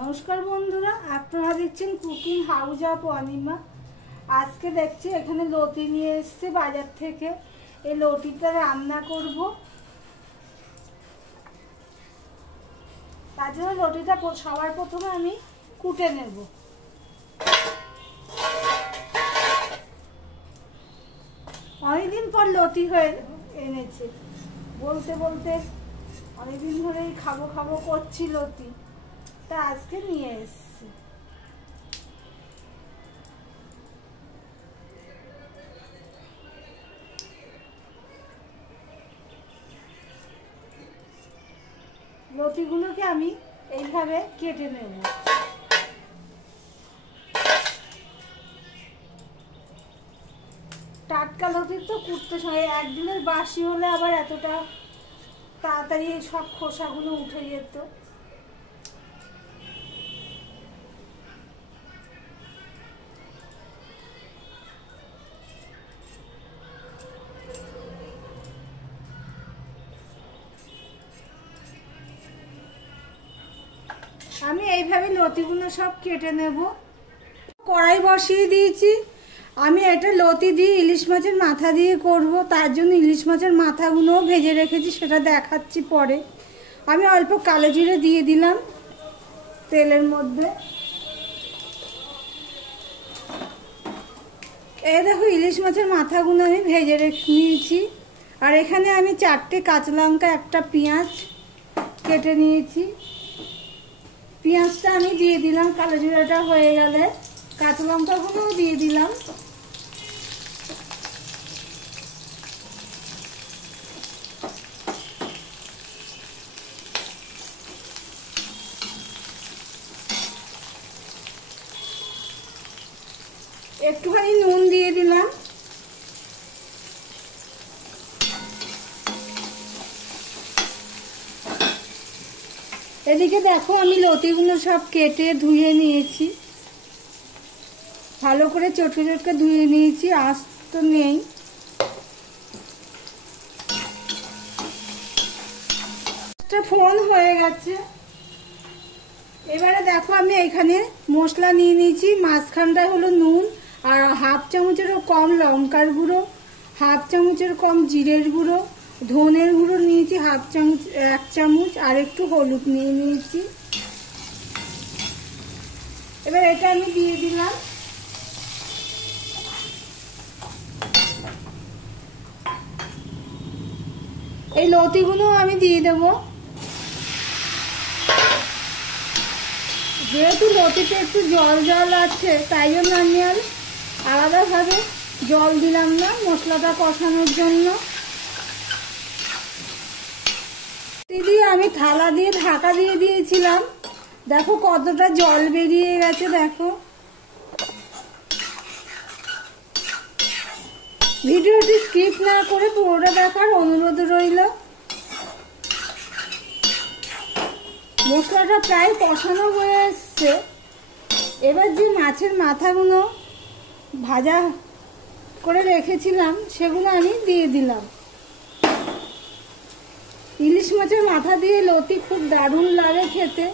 নমস্কার বন্ধুরা, আপনারা দেখছেন কুকিং হাউস অফ অনিমা। আজকে দেখছি এখানে লতি নিয়ে এসেছে বাজার থেকে। এই লতিটা রান্না করব। তার জন্য লতিটা সবার প্রথমে আমি কুটে নেব। অনেকদিন পর লতি হয়ে এনেছে, বলতে বলতে অনেকদিন ধরেই খাবো খাবো করছি লতি, তা আজকে নিয়ে এসেছি। লতিগুলোকে আমি এইভাবে কেটে নেব। টাটকা লতি তো কুটতে সময় একদিনের বাসি হলে আবার এতটা তাড়াতাড়ি সব খোসাগুলো উঠে যেত। আমি এইভাবে লতিগুলো সব কেটে নেব। কড়াই বসিয়ে দিয়েছি। আমি এটা লতি দিয়ে ইলিশ মাছের মাথা দিয়ে করব, তার জন্য ইলিশ মাছের মাথাগুলোও ভেজে রেখেছি, সেটা দেখাচ্ছি পরে। আমি অল্প কালো জিরে দিয়ে দিলাম তেলের মধ্যে। এই দেখো ইলিশ মাছের মাথাগুলো আমি ভেজে রেখে নিয়েছি। আর এখানে আমি 4টে কাঁচা লঙ্কা, একটা পেঁয়াজ কেটে নিয়েছি। পেঁয়াজটা আমি দিয়ে দিলাম, কালো জিরাটা হয়ে গেলে কাঁচা লঙ্কাগুলোও দিয়ে দিলাম। একটুখানি নুন দিয়ে দিলাম। এদিকে দেখো আমি লতিগুলো সব কেটে ধুয়ে নিয়েছি, ভালো করে চটকে চটকে ধুয়ে নিয়েছি, আঁশ তো নেই। ফোন হয়ে গেছে। এবারে দেখো আমি এখানে মশলা নিয়ে নিয়েছি। মাঝখানটা হলো নুন, আর হাফ চামচেরও কম লঙ্কার গুঁড়ো, হাফ চামচের কম জিরের গুঁড়ো, ধনের গুঁড়ো নিয়েছি 1 চামচ, আর একটু হলুদ নিয়ে নিয়েছি। এবার এটা আমি দিয়ে দিলাম। এই লতিগুলো আমি দিয়ে দেব। যেহেতু লতিতে একটু জল জল আছে, তাই জন্য আমি আর আলাদাভাবে জল দিলাম না মশলাটা কষানোর জন্য। দিয়ে আমি থালা দিয়ে ঢাকা দিয়ে দিয়েছিলাম। দেখো কতটা জল বেরিয়ে গেছে। দেখো ভিডিওটি স্কিপ না করে পুরোটা দেখার অনুরোধ রইল। মশলাটা প্রায় কষানো হয়ে এসছে। এবার যে মাছের মাথাগুলো ভাজা করে রেখেছিলাম সেগুলো আমি দিয়ে দিলাম। ইলিশ মাছের মাথা দিয়ে লতি খুব দারুণ লাগে খেতে।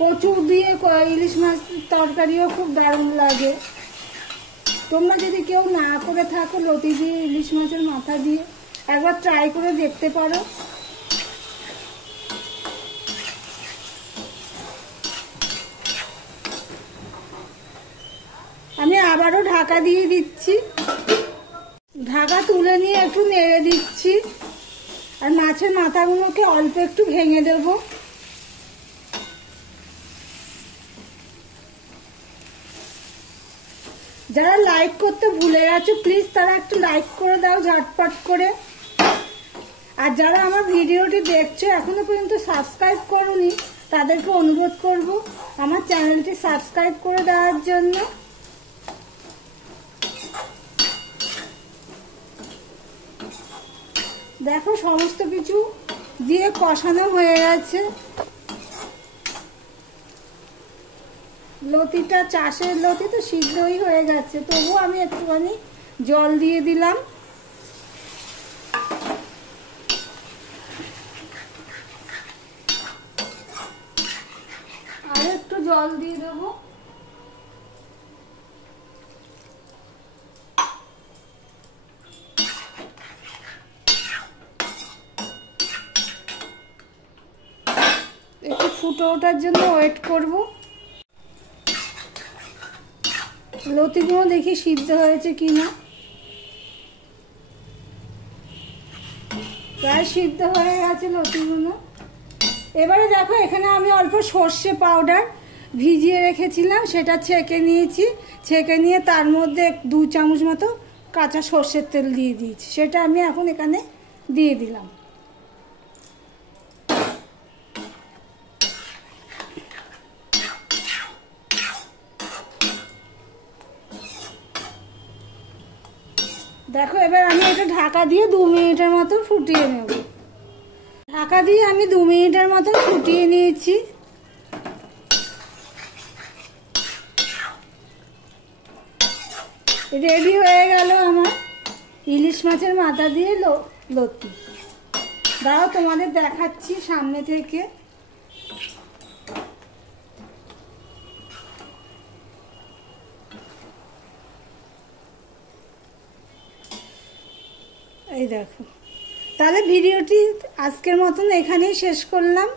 কচু দিয়ে ইলিশ মাছ তরকারিও খুব দারুণ লাগে। তোমরা যদি কেউ না করে থাকো লতি দিয়ে ইলিশ মাছের মাথা দিয়ে, একবার ট্রাই করে দেখতে পারো। আমি আবারও ঢাকা দিয়ে দিচ্ছি। ঢাকা তুলে নিয়ে একটু নেড়ে দিচ্ছি। আর মাছের মাথাগুলোকে অল্প একটু ভেঙে দেব। যারা লাইক করতে ভুলে গেছো প্লিজ তারা একটু লাইক করে দাও ঝটপট করে। আর যারা আমার ভিডিওটি দেখছো এখনো পর্যন্ত সাবস্ক্রাইব করোনি, তাদেরকে অনুরোধ করব আমার চ্যানেলটি সাবস্ক্রাইব করে দেওয়ার জন্য। দেখো সমস্ত কিছু দিয়ে কষানো হয়ে গেছে। লতিটা চাষের লতি তো সিদ্ধই হয়ে গেছে, তবুও আমি একটুখানি জল দিয়ে দিলাম। জল দিয়ে দেবো। একটু ফুটে ওঠার জন্য ওয়েট করব। লতিগুলো দেখি সিদ্ধ হয়েছে কিনা। প্রায় সিদ্ধ হয়ে গেছে লতিগুলো। এবারে দেখো এখানে আমি অল্প সর্ষে পাউডার ভিজিয়ে রেখেছিলাম, সেটা ছেঁকে নিয়েছি। ছেঁকে নিয়ে তার মধ্যে 2 চামচ মতো কাঁচা সর্ষের তেল দিয়ে দিয়েছি, সেটা আমি এখন এখানে দিয়ে দিলাম। দেখো এবার আমি এটা ঢাকা দিয়ে 2 মিনিটের মতো ফুটিয়ে নেব। ঢাকা দিয়ে আমি 2 মিনিটের মতো ফুটিয়ে নিয়েছি। রেডি হয়ে গেল আমার ইলিশ মাছের মাথা দিয়ে লতি। দাঁড়াও তোমাদের দেখাচ্ছি সামনে থেকে। এই দেখো। তাহলে ভিডিওটি আজকের মতন এখানেই শেষ করলাম।